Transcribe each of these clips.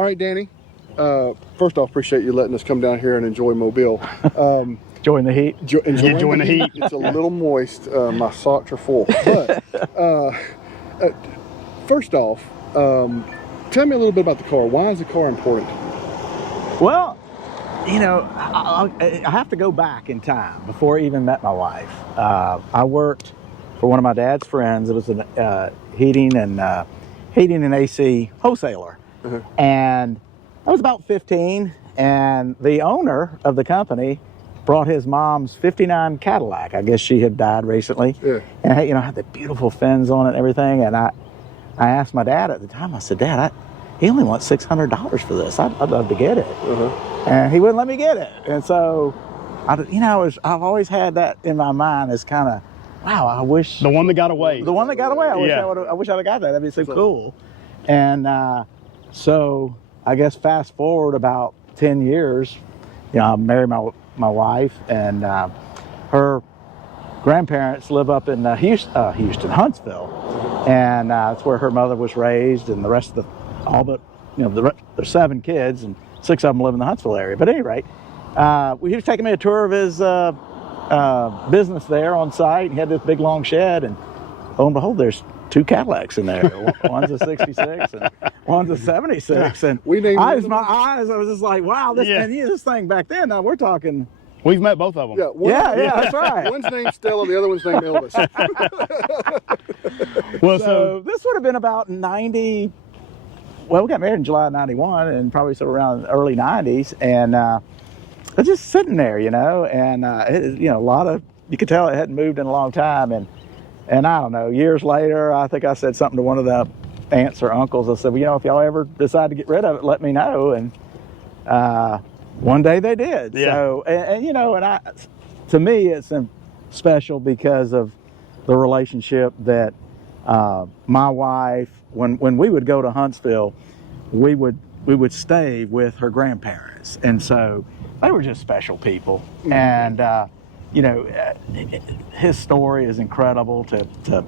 All right, Danny. First off, appreciate you letting us come down here and enjoy Mobile. Enjoying the heat. Enjoying the heat. It's a little moist. My socks are full. But first off, tell me a little bit about the car. Why is the car important? Well, you know, I have to go back in time before I even met my wife. I worked for one of my dad's friends. It was a heating and AC wholesaler. And I was about 15, and the owner of the company brought his mom's 59 Cadillac. I guess she had died recently. Yeah. And you know, had the beautiful fins on it and everything. And I asked my dad at the time, I said, Dad, he only wants $600 for this. I'd love to get it. And he wouldn't let me get it. And so, I've always had that in my mind as kind of, wow, I wish. The one that got away. The one that got away. I wish I'd have got that. That'd be so cool. And so I guess fast forward about 10 years, you know, I married my wife, and her grandparents live up in Houston, Huntsville. And that's where her mother was raised, and the rest of there's 7 kids, and 6 of them live in the Huntsville area. But at any rate, he was taking me a tour of his business there on site. He had this big long shed, and lo and behold, there's 2 Cadillacs in there. One's a 66 and one's a 76. And I was just like, wow, this thing back then, now we're talking. We've met both of them. Yeah, that's right. One's named Stella, the other one's named Elvis. Well, so this would have been about 90. Well, we got married in July of 91, and probably so around the early 90s. And it's just sitting there, you know, and a lot of, you could tell it hadn't moved in a long time. And I don't know, years later, I think I said something to one of the aunts or uncles. I said, well, you know, if y'all ever decide to get rid of it, let me know. And one day they did. Yeah. So, to me, it's special because of the relationship that my wife, when we would go to Huntsville, we would stay with her grandparents. And so they were just special people. And, his story is incredible to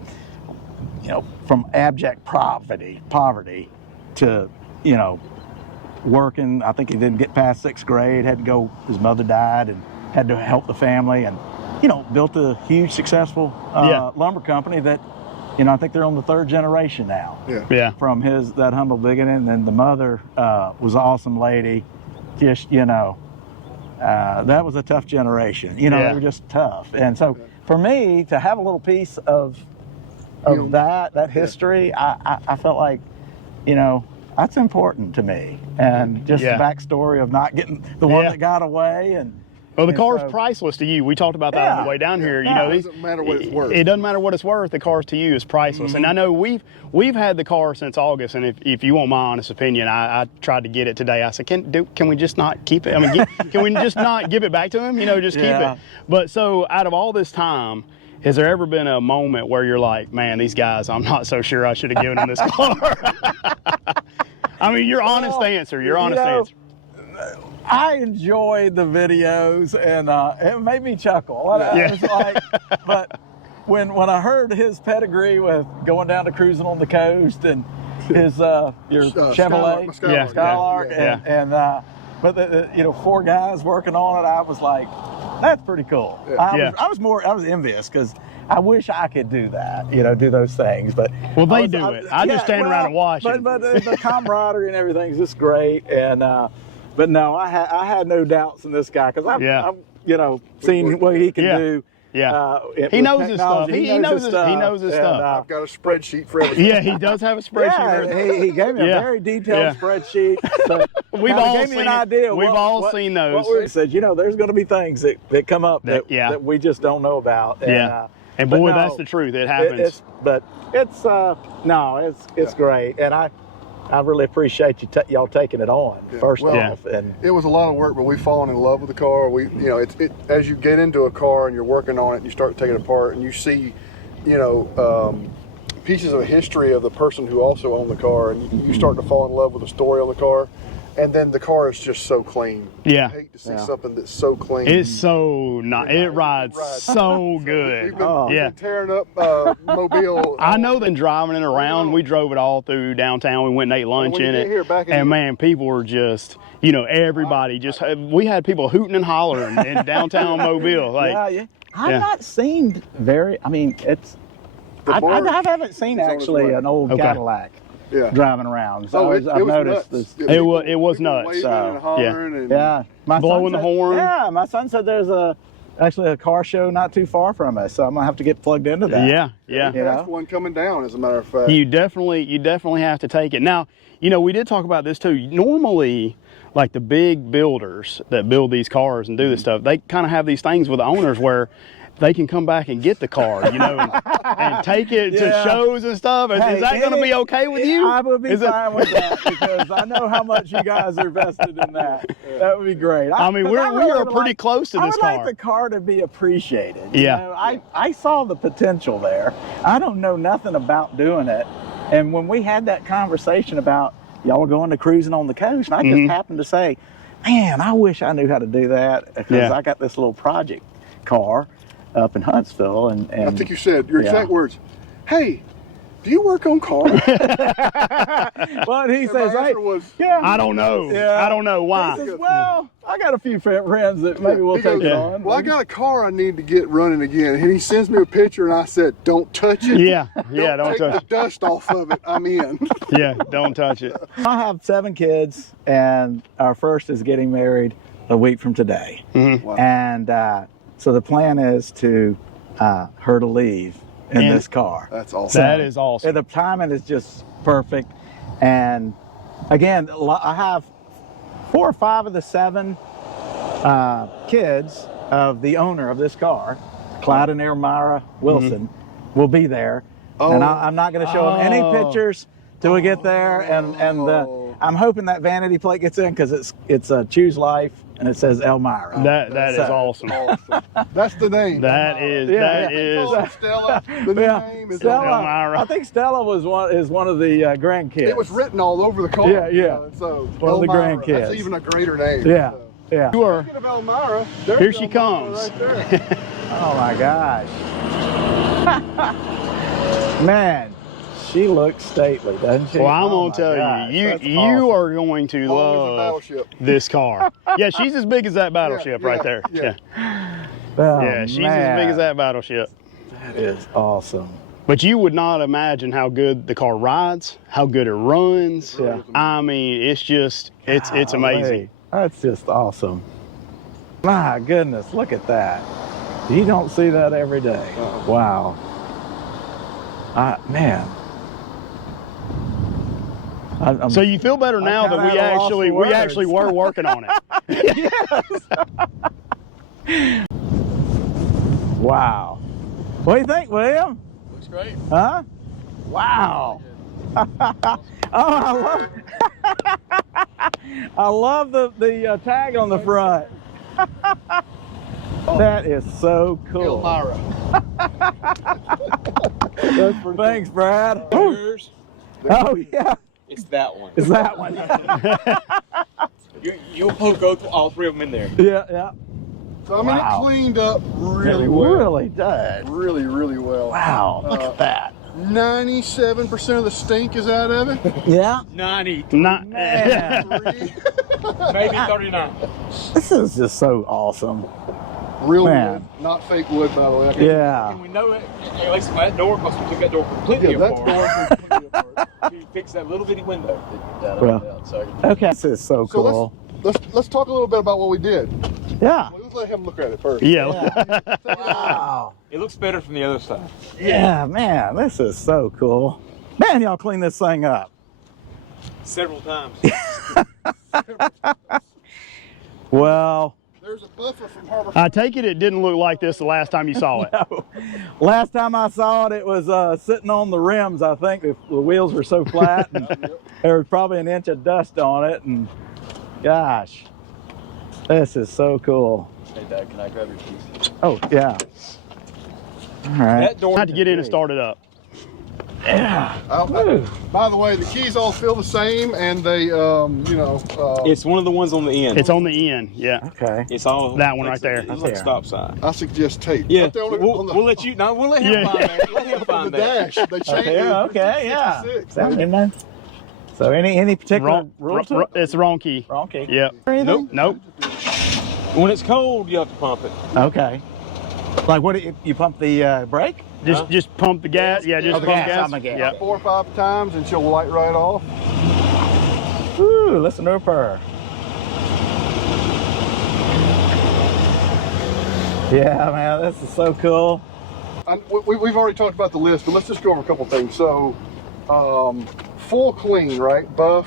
from abject poverty to, working. I think he didn't get past 6th grade, had to go, his mother died, and had to help the family, and, built a huge, successful lumber company that, I think they're on the 3rd generation now. Yeah. From that humble beginning. And then the mother was an awesome lady. Just, that was a tough generation. They were just tough. And so for me to have a little piece of that history, I felt like, that's important to me. And just the backstory of not getting the one that got away. And well, the car's priceless to you. We talked about that on the way down here. It doesn't matter what it's worth. It doesn't matter what it's worth. The car's to you is priceless. And I know we've had the car since August. And if you want my honest opinion, I tried to get it today. I said, can we just not keep it? I mean, can we just not give it back to him? Just keep it. But so out of all this time, has there ever been a moment where you're like, man, these guys, I'm not so sure I should have given them this car? I mean, your honest answer. Answer. I enjoyed the videos, and it made me chuckle. I was like, but when I heard his pedigree with going down to cruising on the coast, and his your Chevrolet Skylark, but 4 guys working on it, I was like, that's pretty cool. I was envious because I wish I could do that, do those things. But they do it. I just stand around and watch it. But the camaraderie and everything is just great. And but no, I had no doubts in this guy because I've seen what he can do. Yeah, he knows his stuff. He knows his stuff. I've got a spreadsheet for everything. Yeah, he does have a spreadsheet. Yeah, he gave me a very detailed spreadsheet. So we've all gave me an idea. We've all seen those. He said, there's going to be things that come up that we just don't know about. And boy, that's the truth. It happens. It's great, and I really appreciate y'all taking it on first off. And it was a lot of work, but we've fallen in love with the car. As you get into a car and you're working on it, and you start taking it apart, and you see, pieces of history of the person who also owned the car, and you start to fall in love with the story on the car. and then the car is just so clean. Yeah. I hate to see something that's so clean. It's so not. It rides so We've good. been tearing up Mobile. I know them driving it around. We drove it all through downtown. We went and ate lunch in it. And man, people were just, you know, everybody just, we had people hooting and hollering in downtown Mobile. Like, I've not seen I mean, it's, I haven't seen actually an old Cadillac driving around. So I've noticed this. It was nuts. Yeah. Blowing the horn. Yeah, my son said there's actually a car show not too far from us, so I'm gonna have to get plugged into that. Yeah. There's one coming down, as a matter of fact. You definitely have to take it. Now, you know, we did talk about this too. Normally, like the big builders that build these cars and do this stuff, they kind of have these things with the owners where they can come back and get the car, you know, and take it to shows and stuff. Is that going to be okay with you? I would be fine with that, because I know how much you guys are vested in that. That would be great. I mean, we are pretty close to this car. I would like the car to be appreciated. Yeah. You know, I saw the potential there. I don't know nothing about doing it. And when we had that conversation about y'all were going to cruising on the coast, and I just happened to say, man, I wish I knew how to do that, because I got this little project car up in Huntsville, and I think you said your exact words, hey, do you work on cars? Well, he says, hey, I don't know. I don't know why. He says, well, I got a few friends that maybe we'll take it on. Well, I got a car I need to get running again. And he sends me a picture, and I said, don't touch it. Don't take touch the dust off of it. I'm in. Don't touch it. I have 7 kids, and our first is getting married a week from today. Wow. And so the plan is to her to leave in this car. That's awesome. That is awesome. The timing is just perfect. And again, I have 4 or 5 of the 7 kids of the owner of this car, Clyde and Elmira Wilson, will be there. And I'm not going to show them any pictures till we get there. And I'm hoping that vanity plate gets in, because it's a Choose Life, and it says Elmira. That is awesome. That's the name. That is. Stella. The name is Stella. Elmira. I think Stella is one of the grandkids. It was written all over the car. So one of the grandkids. That's even a greater name. Yeah. You are. Speaking of Elmira, Here she comes. Right there. Oh my gosh. Man, she looks stately, doesn't she? Well, I'm gonna tell you, you are going to love this car. Yeah, she's as big as that battleship right there. Yeah, she's as big as that battleship. That is awesome. But you would not imagine how good the car rides, how good it runs. I mean, it's just, it's amazing. That's just awesome. My goodness, look at that. You don't see that every day. Wow. Man. So you feel better now that we actually were working on it. Yes. Wow. What do you think, William? Looks great. Huh? Wow. I love the tag on the front. That is so cool. Thanks, Brad. Yours? Oh yeah. It's that one. It's that one. You'll go through all 3 of them in there. Yeah. So I mean, it cleaned up really it well. Really does. Really, really well. Wow. Look at that. 97% of the stink is out of it. Yeah. 90. Man. Maybe 39. This is just so awesome. Real Man. wood, not fake wood, by the way. Yeah. And we know it, at least that door, because we took that door completely apart. That door completely apart. We fixed that little bitty window that Well, okay. This is so cool. Let's talk a little bit about what we did. Yeah. Let's let him look at it first. Wow. It looks better from the other side. Yeah, man, this is so cool. Man, y'all clean this thing up. Several times. Well, there's a buffer from Harbor. I take it didn't look like this the last time you saw it. No. Last time I saw it, it was sitting on the rims, I think. The wheels were so flat, and there was probably an inch of dust on it, and gosh, this is so cool. Hey, Dad, can I grab your keys? Oh, yeah. All right. That door I had to get in and start it up. Yeah. By the way, the keys all feel the same, and they, It's one of the ones on the end. It's on the end. Yeah. Okay. It's all That one right there. It's like a stop sign. I suggest tape. Yeah, Right there on the, we'll, on the, we'll let you. No, we'll let him Yeah. find that. Let him on find the that. dash. They changed it. Yeah, okay, yeah. 66, Sounds baby. good, man. So any particular rule to it? It's the wrong key. Wrong key. Yep. Or anything? Nope. When it's cold, you have to pump it. Okay. Like what? You pump the brake? Just pump the gas. Yeah, just the pump gas, gas. on the gas. Yep. 4 or 5 times, and she'll light right off. Ooh, listen to her purr. Yeah, man, this is so cool. We've already talked about the list, but let's just go over a couple things. So, full clean, right? Buff,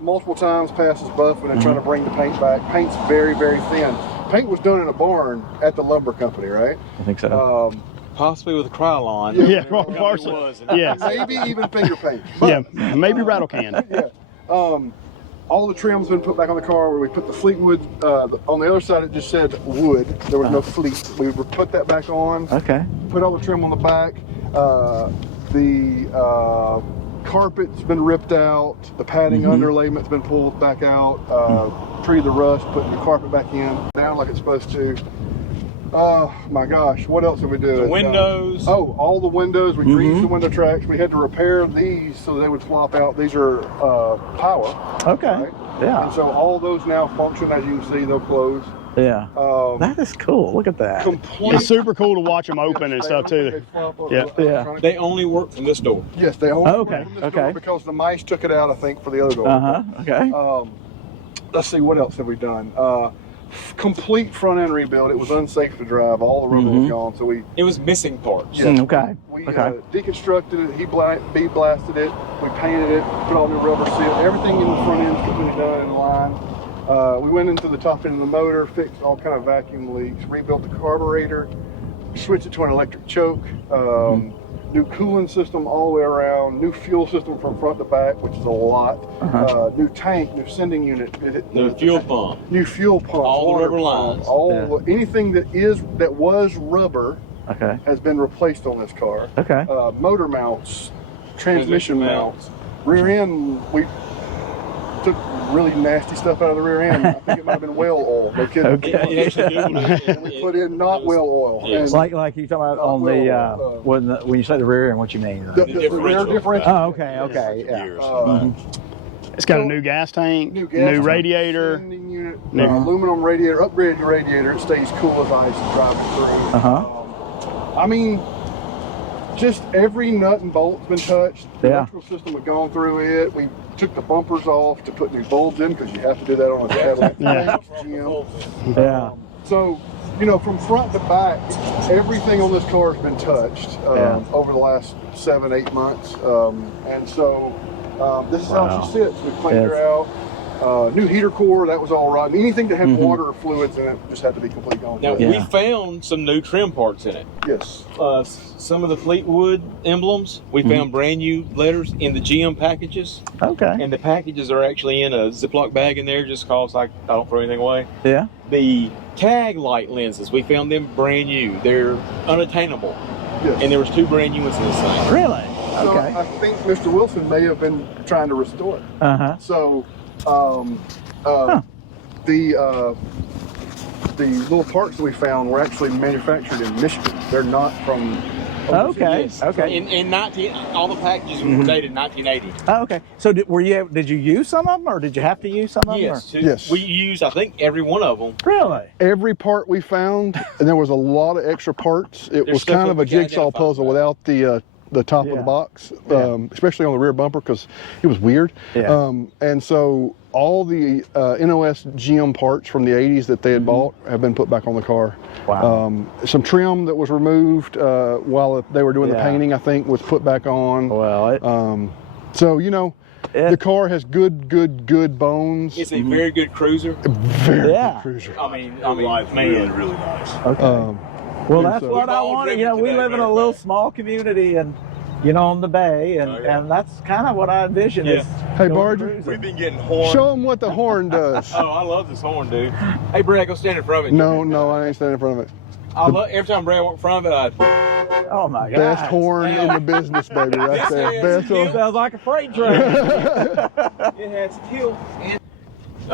multiple times passes buff when they're trying to bring the paint back. Paint's very, very thin. Paint was done in a barn at the lumber company, right? I think so. Possibly with a Krylon. Yeah, Probably partially. was. Yes. Maybe even finger paint. But, Yeah, maybe rattle can. yeah. All the trim's been put back on the car where we put the Fleetwood. On the other side, it just said wood. There was no Fleet. We put that back on. Okay. Put all the trim on the back. The carpet's been ripped out. The padding underlayment's been pulled back out. Treated the rust, putting the carpet back in, down like it's supposed to. Oh my gosh, what else did we do? The windows. All the windows. We greased the window tracks. We had to repair these so they would flop out. These are power. Okay. Right? Yeah. And so all those now function. As you can see, they'll close. Yeah. That is cool. Look at that. Complete. It's super cool to watch them open and stuff too. They flop up. Yeah. Yeah. They only work from this door. Yes, they only Okay, work from this okay. door because the mice took it out, I think, for the other door. Okay. Let's see, what else have we done? Complete front end rebuild. It was unsafe to drive. All the rubber was gone, so we It was missing parts. Yeah. Okay. we Okay. deconstructed it. He bead blasted it. We painted it. Put all new rubber seal. Everything in the front end is completely done in line. We went into the top end of the motor, fixed all kind of vacuum leaks, rebuilt the carburetor, switched it to an electric choke. New cooling system all the way around, new fuel system from front to back, which is a lot. New tank, new sending unit, The fuel pump. new fuel pump, All the water rubber pump, lines. anything that was rubber Okay. has been replaced on this car. Okay. Motor mounts, transmission Transmission mounts, rear end. We took really nasty stuff out of the rear end. I think it might have been whale oil. No kidding. Okay. It actually did. And we put in not whale oil. Yeah. And Like you talking about on the when you say the rear end, what you mean? the rear differential. Oh, okay. Okay. Yeah. It's got a new gas tank, New gas tank, radiator. sending unit, aluminum radiator, upgraded the radiator. It stays cool as ice driving through. I mean, just every nut and bolt's been touched. The Yeah. electrical system had gone through it. We took the bumpers off to put new bulbs in because you have to do that on a Cadillac. Yeah. So, from front to back, everything on this car has been touched over the last 7-8 months. And so this is how she sits. We cleaned her out. New heater core, that was all right. Anything that had water or fluids in it just had to be completely gone. Now, we found some new trim parts in it. Yes. Some of the Fleetwood emblems, we found brand new letters in the GM packages. Okay. And the packages are actually in a Ziploc bag in there just cause I don't throw anything away. Yeah. The tag light lenses, we found them brand new. They're unattainable. Yes. And there was 2 brand new ones in this thing. Really? So Okay. I think Mr. Wilson may have been trying to restore it. So the little parts that we found were actually manufactured in Michigan. They're not from. Okay. Yes. Okay. In all the packages were dated 1980. Oh, okay. So did you use some of them, or did you have to use some of them? Yes. Yes. We used, I think, every one of them. Really? Every part we found, and there was a lot of extra parts. It There's was stuff kind that of a we can't jigsaw identify puzzle without. without the top of the box, especially on the rear bumper because it was weird. Yeah. And so all the NOS GM parts from the 80s that they had bought have been put back on the car. Wow. Some trim that was removed while they were doing the painting, I think, was put back on. Well, So, the car has good bones. It's a very good cruiser. Very good cruiser. I mean, man, really nice. okay. Well, that's so- what I all wanted. driven We today, live in a matter of little fact. small community, and on the bay, and that's kind of what I envision. Yeah. Is Hey, going Barger. cruising. We've been getting horned. Show them what the horn does. Oh, I love this horn, dude. Hey, Brad, go stand in front of it. No, I ain't standing in front of it. I love every time Brad walked in front of it. Oh my God. Best horn in the business, baby, right there. Best horn. Sounds like a freight train. It has kill.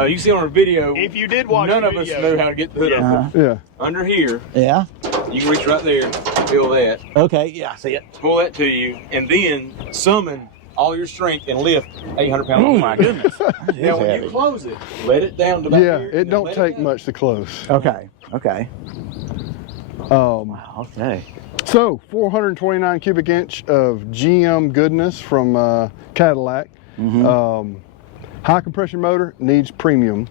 You see on our video. If you did watch none the of us video, know how to get the hood open. Yeah. Under here, Yeah. you can reach right there, feel that, Okay. Yeah. I see it. pull that to you, and then summon all your strength and lift 800 pounds. Oh my goodness. Now when you close it, let it down to about Yeah, here, it and don't let take go. much to close. Okay. Okay. Okay. So 429 cubic inch of GM goodness from Cadillac. High compression motor, needs premium.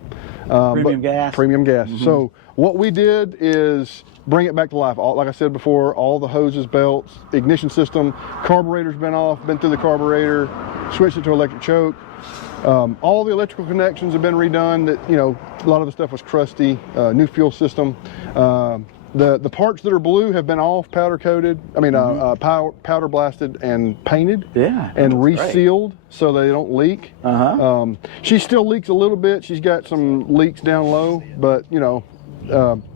Premium gas. Premium gas. So what we did is bring it back to life. Like I said before, all the hoses, belts, ignition system, carburetor's been off, been through the carburetor, switched it to electric choke. All the electrical connections have been redone. That, you know, a lot of the stuff was crusty. New fuel system. The parts that are blue have been off, powder coated. I mean, powder blasted and painted. Yeah. And that's great. resealed so they don't leak. She still leaks a little bit. She's got some leaks down low, but you know,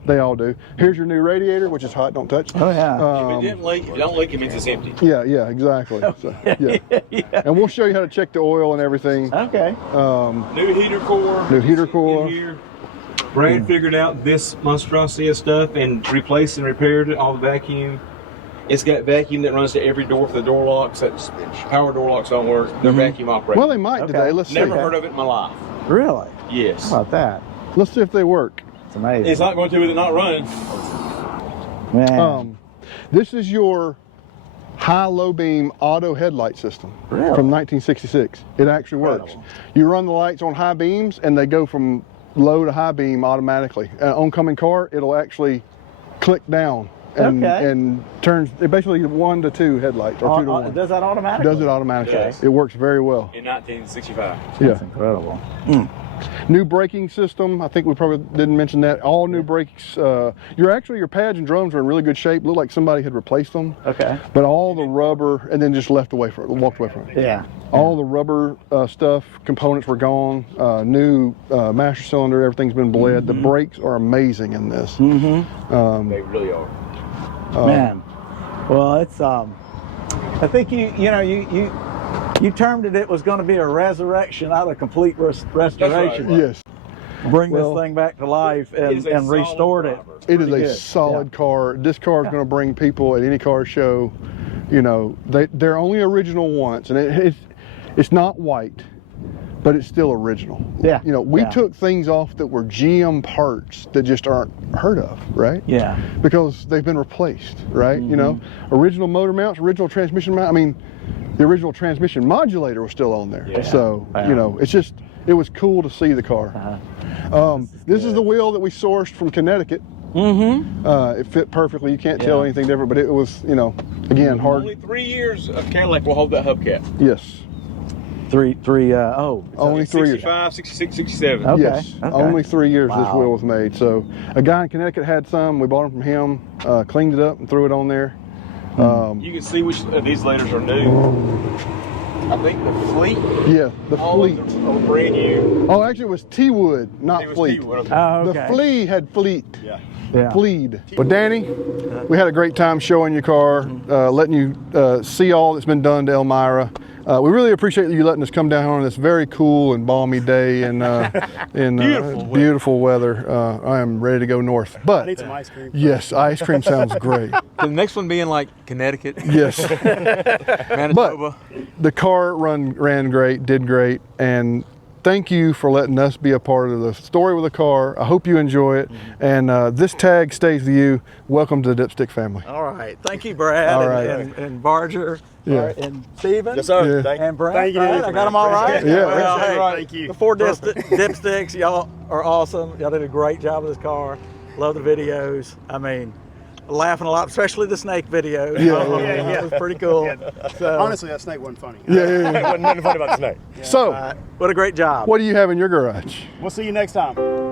they all do. Here's your new radiator, which is hot. Don't touch. Oh yeah. If it didn't leak, if it don't leak, it means it's empty. Yeah, exactly. So, yeah. And we'll show you how to check the oil and everything. Okay. New heater core. New heater core. In here. Brad figured out this monstrosity of stuff and replaced and repaired it, all the vacuum. It's got vacuum that runs to every door for the door locks. That's power door locks don't work. They're vacuum operated. Well, they might today. Let's see. Never heard of it in my life. Really? Yes. How about that? Let's see if they work. It's amazing. It's not going to with it not running. Man. This is your high-low beam auto headlight system from 1966. It actually works. You run the lights on high beams and they go from low to high beam automatically. Oncoming car, it'll actually click down and turns it basically 1 to 2 headlights or 2 to 1. Does that automatically? Does it automatically. Yes. It works very well. In 1965. That's incredible. New braking system. I think we probably didn't mention that. All new brakes. Your pads and drums are in really good shape. Look like somebody had replaced them. Okay. But all the rubber, and then just walked away from it. Yeah. All the rubber stuff, components were gone. New master cylinder, everything's been bled. The brakes are amazing in this. They really are. Man. Well, it's I think you termed it was going to be a resurrection, not a complete restoration. Right. Yes. Bring this thing back to life and restored it. It is a good. solid car. This car is going to bring people at any car show. You know, they're only original once, and it's not white, but it's still original. Yeah. You know, we took things off that were GM parts that just aren't heard of, right? Yeah. Because they've been replaced, right? You know, original motor mounts, original transmission mount. I mean, the original transmission modulator was still on there. Yeah. So, you know, it was cool to see the car. This is the wheel that we sourced from Connecticut. It fit perfectly. You can't tell anything different, but it was, you know, again, hard. Only 3 years of Cadillac will hold that hubcap. Yes. Only 3 years. 65, 66, 67. Okay. Yes. Okay. Only 3 years this Wow. wheel was made. So a guy in Connecticut had some. We bought them from him, cleaned it up and threw it on there. You can see which of these letters are new. I think the Fleet. Yeah, the All Fleet. of them are brand new. Oh, actually, it was T-Wood, not It was Fleet. T-Wood, okay. Oh, The okay. Flea had Fleet. Yeah. Fleed. Well, Danny, we had a great time showing your car, letting you see all that's been done to Elmira. We really appreciate you letting us come down on this very cool and balmy day and in beautiful weather. I am ready to go north. But I need some ice cream. yes, ice cream sounds great. The next one being like Connecticut, Yes. Manitoba. The car ran great, did great, and thank you for letting us be a part of the story with the car. I hope you enjoy it, and this tag stays with you. Welcome to the Dipstick family. All right. Thank you, Brad. All right. And Barger. Yeah. And Steven. Yes, sir. Yeah. And Brad. Thank you. All right, I got them all right? Yeah. Well, hey, Thank you. The 4 dipsticks, y'all are awesome. Y'all did a great job with this car. Love the videos. I mean, laughing a lot, especially the snake video. Yeah. It was pretty cool. So, Honestly, that snake wasn't funny. Yeah. Wasn't nothing funny about the snake. So, what a great job. what do you have in your garage? We'll see you next time.